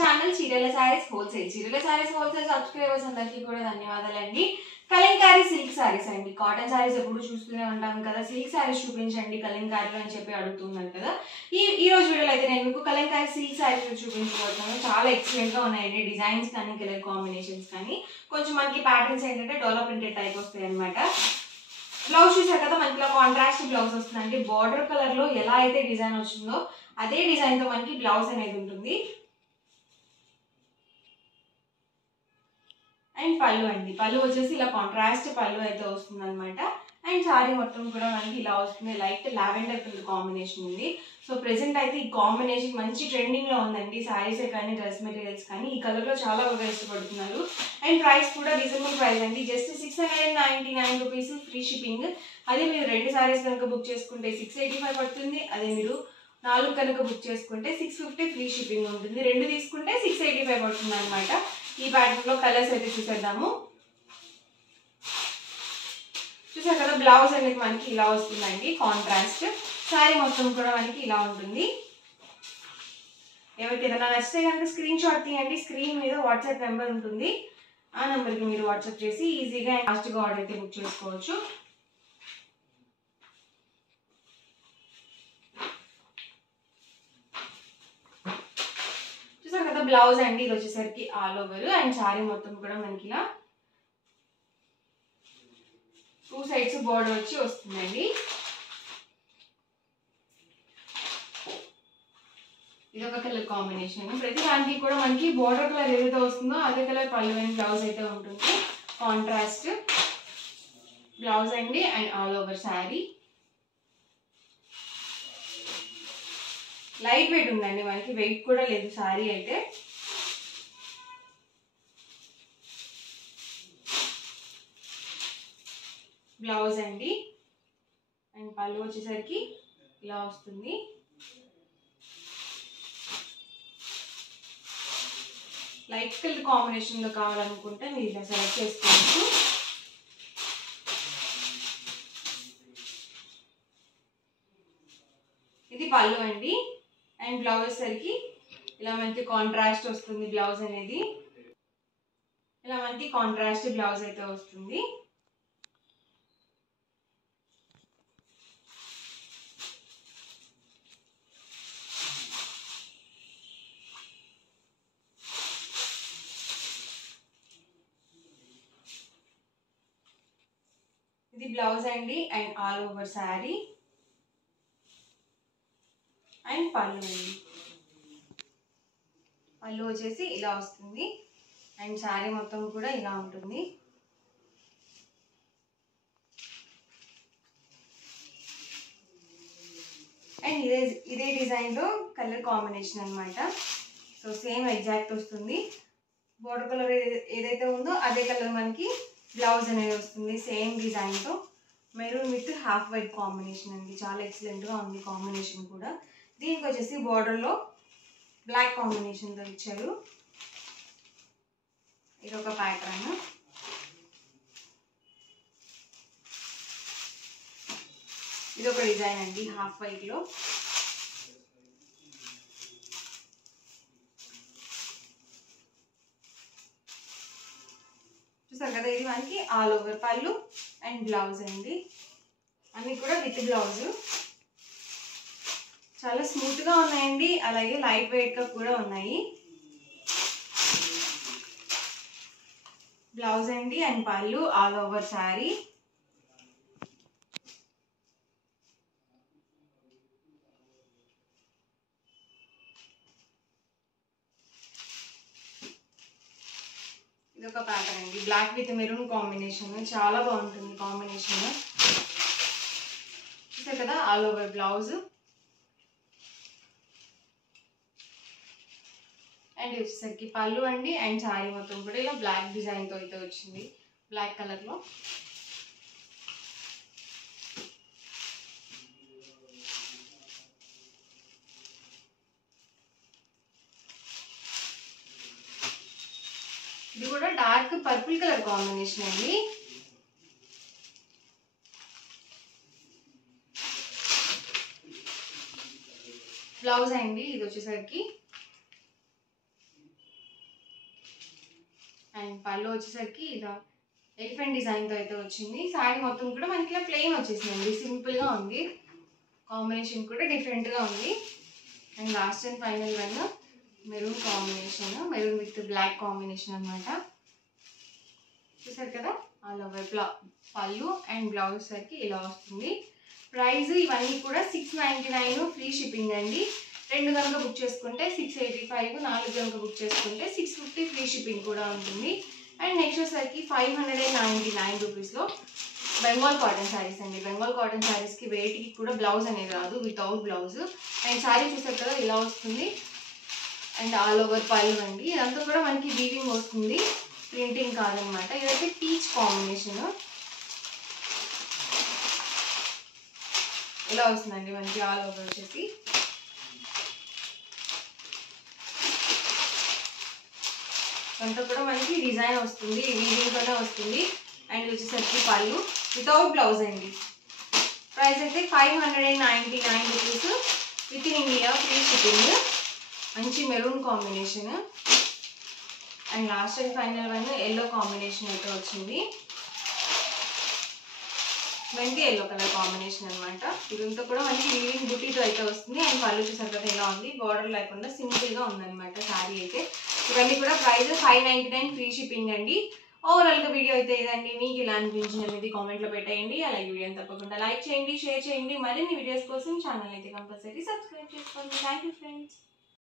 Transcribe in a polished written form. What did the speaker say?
Channel చీరల saris wholesale. చీరల saris wholesale subscribers అందరికీ కూడా ధన్యవాదాలండి. కలంకారీ సిల్క్ సారీస్ అండి. కాటన్ సారీస్ ఎప్పుడు చూస్తూనే ఉంటాం కదా, సిల్క్ సారీస్ చూపించండి కలంకారీలో అని చెప్పి అడుగుతున్నారు కదా. ఈ రోజు వీడియోలో అయితే నేను మీకు కలంకారీ సిల్క్ సారీస్ చూపించబోతున్నాను. చాలా ఎక్సలెంట్ గా ఉన్నాయండి. డిజైన్స్ కానీ కలర్ కాంబినేషన్స్ కానీ కొంచెం మనకి ప్యాటర్న్స్ ఏంటంటే డెవలప్ ప్రింటెడ్ టైప్ వస్తాయి అనమాట. బ్లౌజ్ చూసారు కదా, మనకి ఇలా కాంట్రాస్ట్ బ్లౌజ్ వస్తుందండి. బార్డర్ కలర్ లో ఎలా అయితే డిజైన్ వచ్చిందో అదే డిజైన్ తో మనకి బ్లౌజ్ అనేది ఉంటుంది. అండ్ పళ్ళు అండి, పళ్ళు వచ్చేసి ఇలా కాంట్రాస్ట్ పళ్ళు అయితే వస్తుంది అనమాట. అండ్ సారీ మొత్తం కూడా మనకి ఇలా వస్తుంది. లైట్ లావెండర్ కలర్ కాంబినేషన్ ఉంది. సో ప్రెసెంట్ అయితే ఈ కాంబినేషన్ మంచి ట్రెండింగ్ లో ఉందండి. సారీసే కానీ డ్రెస్ మెటీరియల్స్ కానీ ఈ కలర్ లో చాలా బాగా ఇష్టపడుతున్నారు. అండ్ ప్రైస్ కూడా రీజనబుల్ ప్రైస్ అండి. Just 699 rupees free shipping. అదే మీరు 2 సారీస్ కనుక బుక్ చేసుకుంటే 685 పడుతుంది. అదే మీరు 4 కనుక బుక్ చేసుకుంటే 650 ఫ్రీ షిప్పింగ్ ఉంటుంది. 2 తీసుకుంటే 685 పడుతుంది అనమాట. ఈ ప్యాటర్న్ లో కలర్స్ అయితే చూసేద్దాము. చూసారు కదా, బ్లౌజ్ అనేది మనకి ఇలా వస్తుందండి కాంట్రాస్ట్. శారీ మొత్తం కూడా మనకి ఇలా ఉంటుంది. ఎవరికి ఏదైనా నచ్చితే కనుక స్క్రీన్ షాట్ తీయండి. స్క్రీన్ మీద వాట్సాప్ నెంబర్ ఉంటుంది. ఆ నెంబర్కి మీరు వాట్సాప్ చేసి ఈజీగా ఫాస్ట్గా ఆర్డర్ అయితే బుక్ చేసుకోవచ్చు. చూసారు కదా, బ్లౌజ్ అండి ఇది వచ్చేసరికి ఆల్ ఓవర్. అండ్ శారీ మొత్తం కూడా మనకి ఇలా 2 సైడ్స్ బోర్డర్ వచ్చి వస్తుందండి. ఇది ఒక కలర్ కాంబినేషన్. ప్రతి దానికి కూడా మనకి బోర్డర్ కలర్ ఏదైతే వస్తుందో అదే కలర్ పళ్ళు అండ్ బ్లౌజ్ అయితే ఉంటుంది. కాంట్రాస్ట్ బ్లౌజ్ అండి and all over sari. Light weight ఉందండి, మనకి వెయిట్ కూడా లేదు శారీ అయితే. బ్లౌజ్ అండి అండ్ పళ్ళు వచ్చేసరికి ఇలా వస్తుంది. లైట్ కలర్ కాంబినేషన్ లో కావాలనుకుంటే మీరు ఇలా సెలెక్ట్ చేసుకోవచ్చు. ఇది పళ్ళు అండి అండ్ బ్లౌజ్ సరికి ఇలా మనకి కాంట్రాస్ట్ వస్తుంది. బ్లౌజ్ అనేది ఇలా మనకి కాంట్రాస్ట్ బ్లౌజ్ అయితే వస్తుంది. ఇది బ్లౌజ్ అండి and all over sari and పళ్ళు అండి. పళ్ళు వచ్చేసి ఇలా వస్తుంది అండ్ శారీ మొత్తం కూడా ఇలా ఉంటుంది. అండ్ ఇదే డిజైన్ లో కలర్ కాంబినేషన్ అనమాట. సో సేమ్ ఎగ్జాక్ట్ వస్తుంది. బోర్డర్ కలర్ ఏదైతే ఉందో అదే కలర్ మనకి బ్లౌజ్ అనేది వస్తుంది. సేమ్ డిజైన్ తో maroon with half white combination అండి. చాలా ఎక్సలెంట్ గా ఉంది కాంబినేషన్ కూడా. దీనికి వచ్చేసి బోర్డర్ లో బ్లాక్ కాంబినేషన్ తో ఇచ్చారు. ఇది ఒక ప్యాటర్న్. ఇది ఒక డిజైన్ అండి హాఫ్ వైట్ లో. చూసారు కదా, ఇది మనకి ఆల్ ఓవర్ పళ్ళు అండ్ బ్లౌజ్ అండి. అన్ని కూడా విత్ బ్లౌజ్. చాలా స్మూత్ గా ఉన్నాయండి, అలాగే లైట్ వెయిట్ గా కూడా ఉన్నాయి. బ్లౌజ్ అండి అండ్ పళ్ళు ఆల్ ఓవర్ శారీ. ఇది ఒక ప్యాటర్న్ అండి, బ్లాక్ విత్ మెరూన్ కాంబినేషన్. చాలా బాగుంటుంది కాంబినేషన్. చూసారు కదా, ఆల్ ఓవర్ బ్లౌజ్ అండ్ వచ్చేసరికి పళ్ళు అండి అండ్ శారీ మొత్తం కూడా ఇలా బ్లాక్ డిజైన్ తో అయితే వచ్చింది. బ్లాక్ కలర్ లో. ఇది కూడా డార్క్ పర్పుల్ కలర్ కాంబినేషన్ అండి. బ్లౌజ్ అండి ఇది వచ్చేసరికి అండ్ పళ్ళు వచ్చేసరికి ఇలా ఎలిఫెంట్ డిజైన్తో అయితే వచ్చింది. శారీ మొత్తం కూడా మనకి ఇలా ప్లెయిన్ వచ్చేసిందండి, సింపుల్గా ఉంది. కాంబినేషన్ కూడా డిఫరెంట్గా ఉంది. And last and final one maroon combination, maroon with black combination అనమాట. చూసారు కదా, ఆల్ ఓవర్ పళ్ళు అండ్ బ్లౌజ్ సరికి ఇలా వస్తుంది. ప్రైస్ ఇవన్నీ కూడా 699 ఫ్రీ షిప్పింగ్ అండి. 2 కనుక బుక్ చేసుకుంటే 685, 4 కనుక బుక్ చేసుకుంటే 650 ఫ్రీ షిప్పింగ్ కూడా ఉంటుంది. అండ్ నెక్స్ట్ వచ్చేసరికి 599 రూపీస్లో బెంగాల్ కాటన్ శారీస్ అండి. బెంగాల్ కాటన్ శారీస్కి వెయిట్కి కూడా బ్లౌజ్ అనేది రాదు, వితౌట్ బ్లౌజ్. అండ్ శారీ చూసారు కదా ఇలా వస్తుంది. అండ్ ఆల్ ఓవర్ పళ్ళు అండి. ఇదంతా కూడా మనకి వీవింగ్ వస్తుంది, ప్రింటింగ్ కాదనమాట. ఇదైతే పీచ్ కాంబినేషన్ ఇలా వస్తుందండి మనకి ఆల్ ఓవర్ వచ్చేసి. అంతా కూడా మనకి డిజైన్ వస్తుంది, వీవింగ్తోనే వస్తుంది. అండ్ వచ్చేసరికి పళ్ళు వితౌట్ బ్లౌజ్ అండి. ప్రైస్ అయితే 599 rupees with in India free shipping. మంచి maroon combination. And last and final one yellow combination అయితే వచ్చింది, మెంతి ఎల్లో కలర్ కాంబినేషన్ అనమాట. ఇదంతా కూడా మనకి వీవింగ్ బుటీతో అయితే వస్తుంది. అండ్ పళ్ళు చూసారు కదా ఎలా ఉంది, బార్డర్ లేకుండా సింపుల్గా ఉందన్నమాట శారీ అయితే. ఇవన్నీ కూడా ప్రైస్ 599 ఫ్రీ షిప్పింగ్ అండి. ఓవరాల్గా వీడియో అయితే ఇదండి. మీకు ఇలా అనిపించినది కామెంట్లో పెట్టేయండి. అలాగే వీడియోని తప్పకుండా లైక్ చేయండి, షేర్ చేయండి. మరిన్ని వీడియోస్ కోసం ఛానల్ అయితే కంపల్సరీ సబ్స్క్రైబ్ చేసుకోండి. Thank you friends.